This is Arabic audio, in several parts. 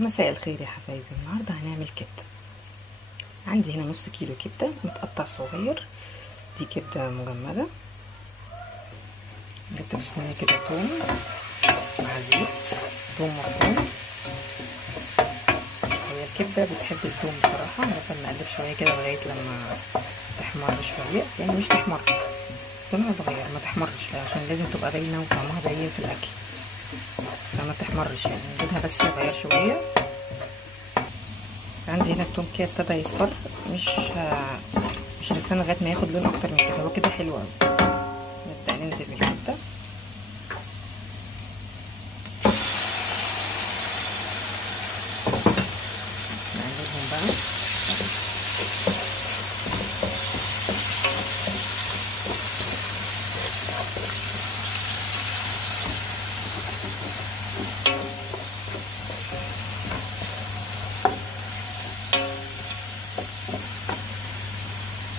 مساء الخير يا حبايبي. النهارده هنعمل كبده. عندي هنا نص كيلو كبده متقطع صغير، دي كبده مجمده. جبت في صينيه كده توم مع زيت، توم مفروم. هي الكبده بتحب التوم بصراحه. هنفضل نقلب شويه كده لغايه لما تحمر شويه، يعني مش تحمر، لونها اتغير، ما تحمرش عشان لازم تبقى باينه وطعمها باين في الاكل، فما تحمرش يعني، لونها بس يتغير شويه. عندي هنا التوم كده ابتدى يصفر، مش هنستنى لغايه ما ياخد لون اكتر من كده، هو كده حلو قوي. نبدا ننزل بالكبده، نقلبهم بقى.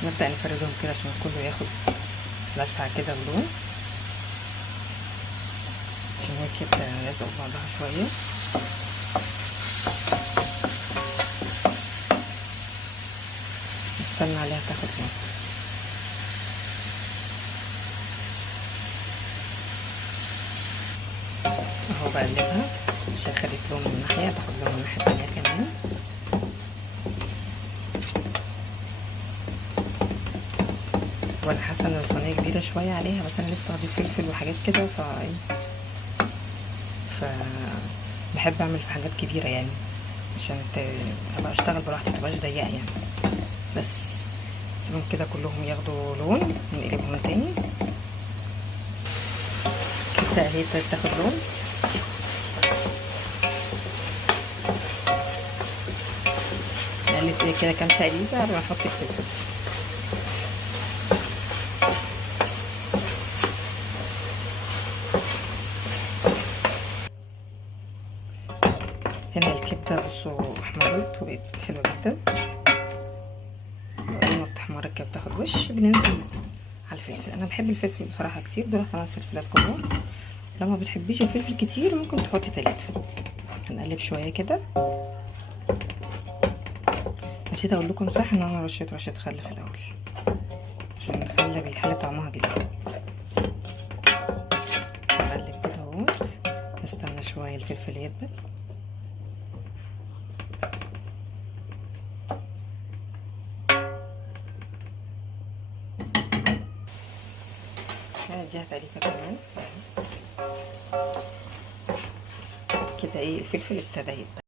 نبدا نفردهم كده عشان كله ياخد لسعه كده اللون، عشان هي كده لازقه في بعضها شويه. نستنى عليها تاخد لون. اهو بقلبها عشان خدت لون من ناحيه، تاخد لون من الناحيه التانيه كمان. وانا حاسه ان الصينيه كبيره شويه عليها، بس انا لسه هضيف فلفل وحاجات كده، بحب اعمل في حاجات كبيره يعني، عشان ابقى اشتغل براحتي، متبقاش ضيقه يعني. بس سيبهم كده كلهم ياخدوا لون، نقلبهم تاني كده اهي تاخد لون. نقلب كده كام تقليبه قبل ما نحط الفلفل. هنا الكبده بصوا احمرت وبقت حلوه جدا. اول ما بتحمر كده بتاخد وش، بننزل على الفلفل. انا بحب الفلفل بصراحه كتير، دول 5 فلفلات كبار. لو ما بتحبيش الفلفل كتير ممكن تحطي 3. هنقلب شويه كده. نسيت اقول لكم صح ان انا رشيت خل في الاول، عشان الخل بيحلي طعمها جدا. نقلب كده اهوت، نستنى شويه الفلفل يدبل. هديها تقليبه كمان كده. ايه الفلفل ابتدى يدبل.